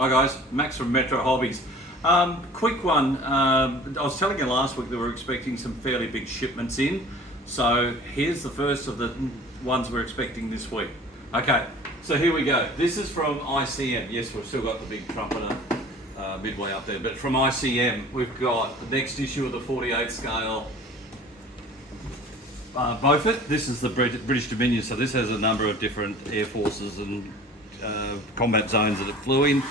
Hi guys, Max from Metro Hobbies. Quick one, I was telling you last week that we're expecting some fairly big shipments in. So here's the first of the ones we're expecting this week. Okay, so here we go. This is from ICM. Yes, we've still got the big trumpeter midway up there, but from ICM, we've got the next issue of the 48 scale Beaufort. This is the British Dominion, so this has a number of different air forces and combat zones that it flew in.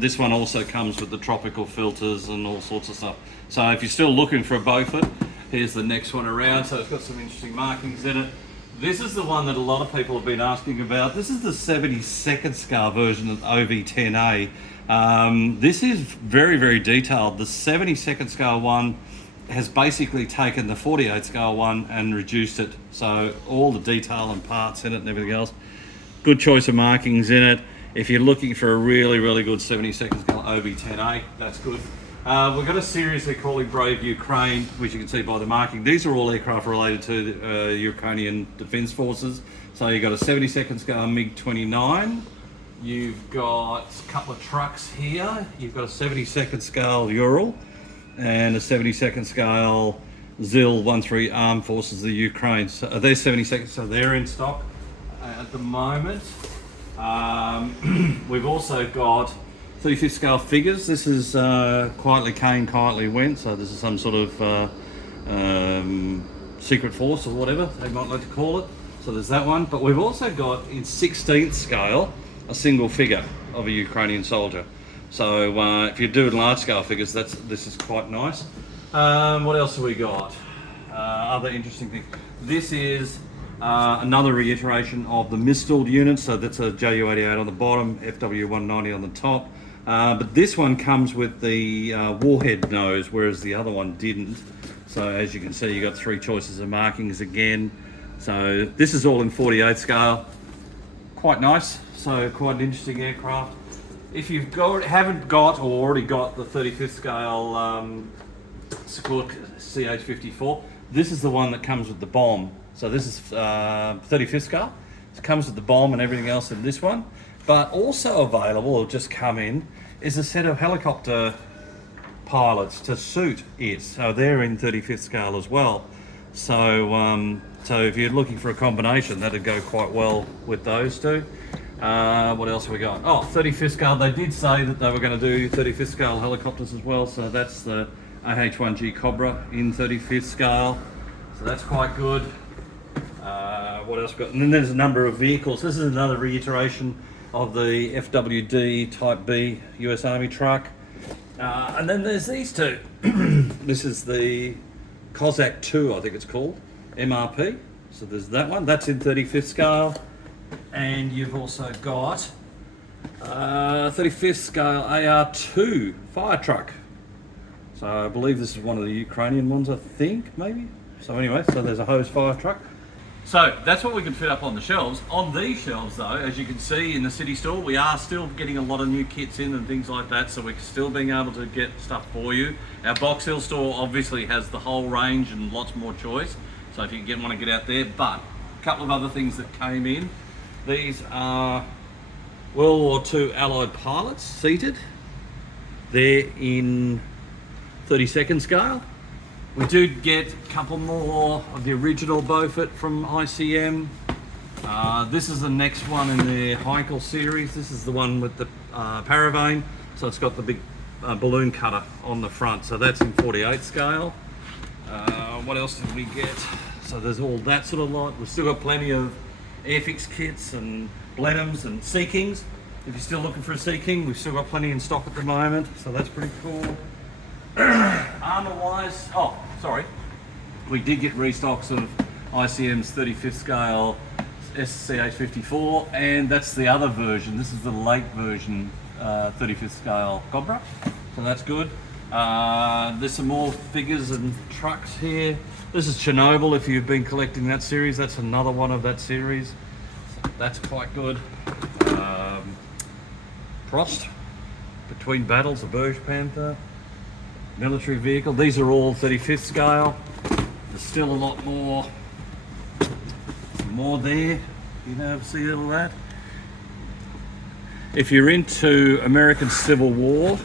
This one also comes with the tropical filters and all sorts of stuff. So if you're still looking for a Beaufort, here's the next one around. So it's got some interesting markings in it. This is the one that a lot of people have been asking about. This is the 72nd scale version of OV-10A. This is very, very detailed. The 72nd scale one has basically taken the 48 scale one and reduced it. So all the detail and parts in it and everything else. Good choice of markings in it. If you're looking for a really, really good 72nd scale OV-10A, that's good. We've got a series they're calling Brave Ukraine, which you can see by the marking. These are all aircraft related to the Ukrainian Defence Forces. So you've got a 72nd scale MiG-29. You've got a couple of trucks here. You've got a 72nd scale Ural and a 72nd scale ZIL-13 Armed Forces of the Ukraine. So they're 72nd, so they're in stock at the moment. We've also got 35th scale figures. This is Quietly Came, Quietly Went, so this is some sort of secret force or whatever they might like to call it. So there's that one, but we've also got in 16th scale a single figure of a Ukrainian soldier. So if you're doing large scale figures, this is quite nice. What else have we got? Other interesting things. This is another reiteration of the Mistral unit, so that's a Ju-88 on the bottom, FW-190 on the top. But this one comes with the warhead nose, whereas the other one didn't. So as you can see, you've got three choices of markings again. So this is all in 48 scale. Quite nice, so quite an interesting aircraft. If you've haven't got or already got the 35th scale Sikorsky CH-54, this is the one that comes with the bomb. So this is 35th scale. It comes with the bomb and everything else in this one. But also available, or just come in, is a set of helicopter pilots to suit it. So they're in 35th scale as well. So, so if you're looking for a combination, that'd go quite well with those two. What else have we got? Oh, 35th scale. They did say that they were going to do 35th scale helicopters as well. So that's the AH-1G Cobra in 35th scale. So that's quite good. What else we got? And then there's a number of vehicles. This is another reiteration of the FWD Type B US Army truck. And then there's these two. This is the Cossack 2, I think it's called, MRP. So there's that one. That's in 35th scale. And you've also got 35th scale AR2 fire truck. So I believe this is one of the Ukrainian ones, I think, maybe. So anyway, so there's a hose fire truck. So that's what we can fit up on the shelves. On these shelves though, as you can see in the city store, we are still getting a lot of new kits in and things like that, so we're still being able to get stuff for you. Our Box Hill store obviously has the whole range and lots more choice, so if you want to get out there. But a couple of other things that came in. These are World War II Allied pilots seated. They're in 32nd scale. We do get a couple more of the original Beaufort from ICM. This is the next one in the Heinkel series. This is the one with the Paravane. So it's got the big balloon cutter on the front. So that's in 48 scale. What else did we get? So there's all that sort of lot. We've still got plenty of Airfix kits and Blenheims and Sea Kings. If you're still looking for a Sea King, we've still got plenty in stock at the moment. So that's pretty cool. Armour-wise, oh, sorry. We did get restocks of ICM's 35th scale SCH-54, and that's the other version. This is the late version 35th scale Cobra, so that's good. There's some more figures and trucks here. This is Chernobyl, if you've been collecting that series. That's another one of that series. So that's quite good. Prost, Between Battles, the Burj Panther. Military vehicle. These are all 35th scale. There's still a lot more there. You know, see all that? If you're into American Civil War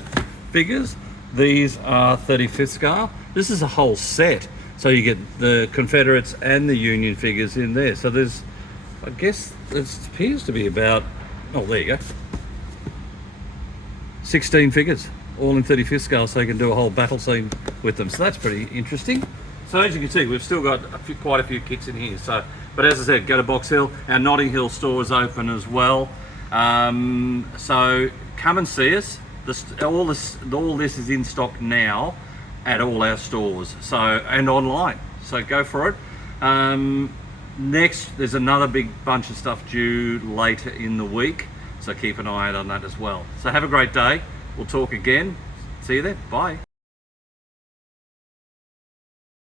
figures, these are 35th scale. This is a whole set. So you get the Confederates and the Union figures in there. So there's, I guess, it appears to be about, oh, there you go, 16 figures, all in 35th scale, so you can do a whole battle scene with them. So that's pretty interesting. So as you can see, we've still got quite a few kits in here. So, but as I said, go to Box Hill. Our Notting Hill store is open as well. So come and see us. All this is in stock now at all our stores. So, and online. So go for it. Next, there's another big bunch of stuff due later in the week. So keep an eye out on that as well. So have a great day. We'll talk again. See you then. Bye.